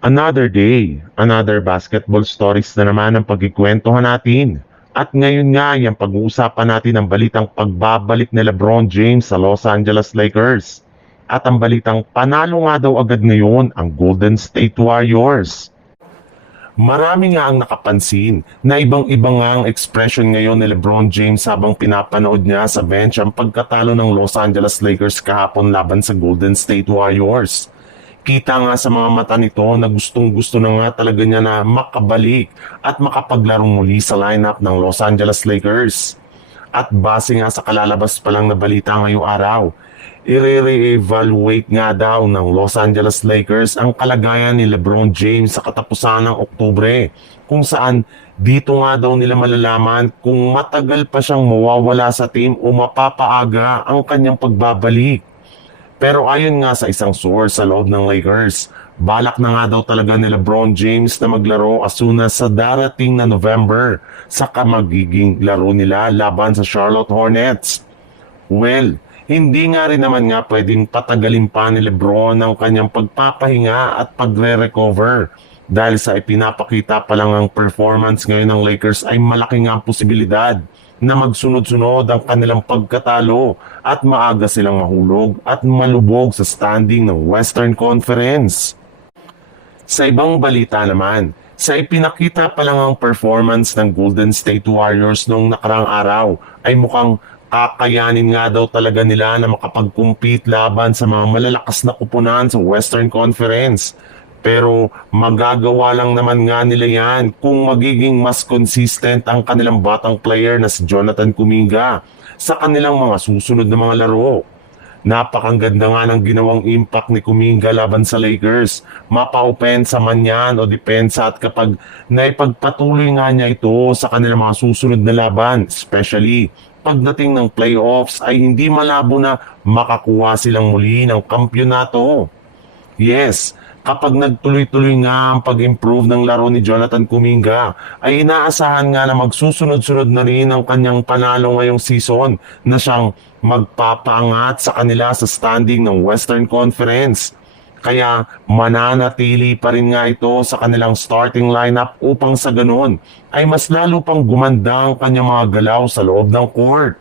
Another day, another basketball stories na naman ang pagkikwentuhan natin. At ngayon nga, yung pag-uusapan natin ang balitang pagbabalik ni LeBron James sa Los Angeles Lakers. At ang balitang panalo nga daw agad ngayon ang Golden State Warriors. Marami nga ang nakapansin na ibang-ibang nga ang expression ngayon ni LeBron James habang pinapanood niya sa bench ang pagkatalo ng Los Angeles Lakers kahapon laban sa Golden State Warriors. Kita nga sa mga mata nito na gustong-gusto na nga talaga niya na makabalik at makapaglaro muli sa lineup ng Los Angeles Lakers. At base nga sa kalalabas pa lang na balita ngayong araw, i-re-evaluate nga daw ng Los Angeles Lakers ang kalagayan ni LeBron James sa katapusan ng Oktubre, kung saan dito nga daw nila malalaman kung matagal pa siyang mawawala sa team o mapapaaga ang kanyang pagbabalik. Pero ayon nga sa isang source sa loob ng Lakers, balak na nga daw talaga ni LeBron James na maglaro as soon as sa darating na November, saka magiging laro nila laban sa Charlotte Hornets. Well, hindi nga rin naman nga pwedeng patagalin pa ni LeBron ang kanyang pagpapahinga at pagre-recover. Dahil sa ipinapakita pa lang ang performance ngayon ng Lakers ay malaki nga ang posibilidad na magsunod-sunod ang kanilang pagkatalo at maaga silang mahulog at malubog sa standing ng Western Conference. Sa ibang balita naman, sa ipinakita pa lang ang performance ng Golden State Warriors noong nakarang araw ay mukhang kakayanin nga daw talaga nila na makapag-compete laban sa mga malalakas na kupunan sa Western Conference. Pero magagawa lang naman nga nila yan kung magiging mas consistent ang kanilang batang player na si Jonathan Kuminga sa kanilang mga susunod na mga laro. Napakaganda nga ng ginawang impact ni Kuminga laban sa Lakers. Mapa-opensa man yan o depensa, at kapag naipagpatuloy nga niya ito sa kanilang mga susunod na laban, especially pagdating ng playoffs, ay hindi malabo na makakuha silang muli ng kampyonato. Yes, kapag nagtuloy-tuloy nga ang pag-improve ng laro ni Jonathan Kuminga, ay inaasahan nga na magsusunod-sunod na rin ang kanyang panalo ngayong season na siyang magpapaangat sa kanila sa standing ng Western Conference. Kaya mananatili pa rin nga ito sa kanilang starting lineup upang sa ganun ay mas lalo pang gumanda ang kanyang mga galaw sa loob ng court.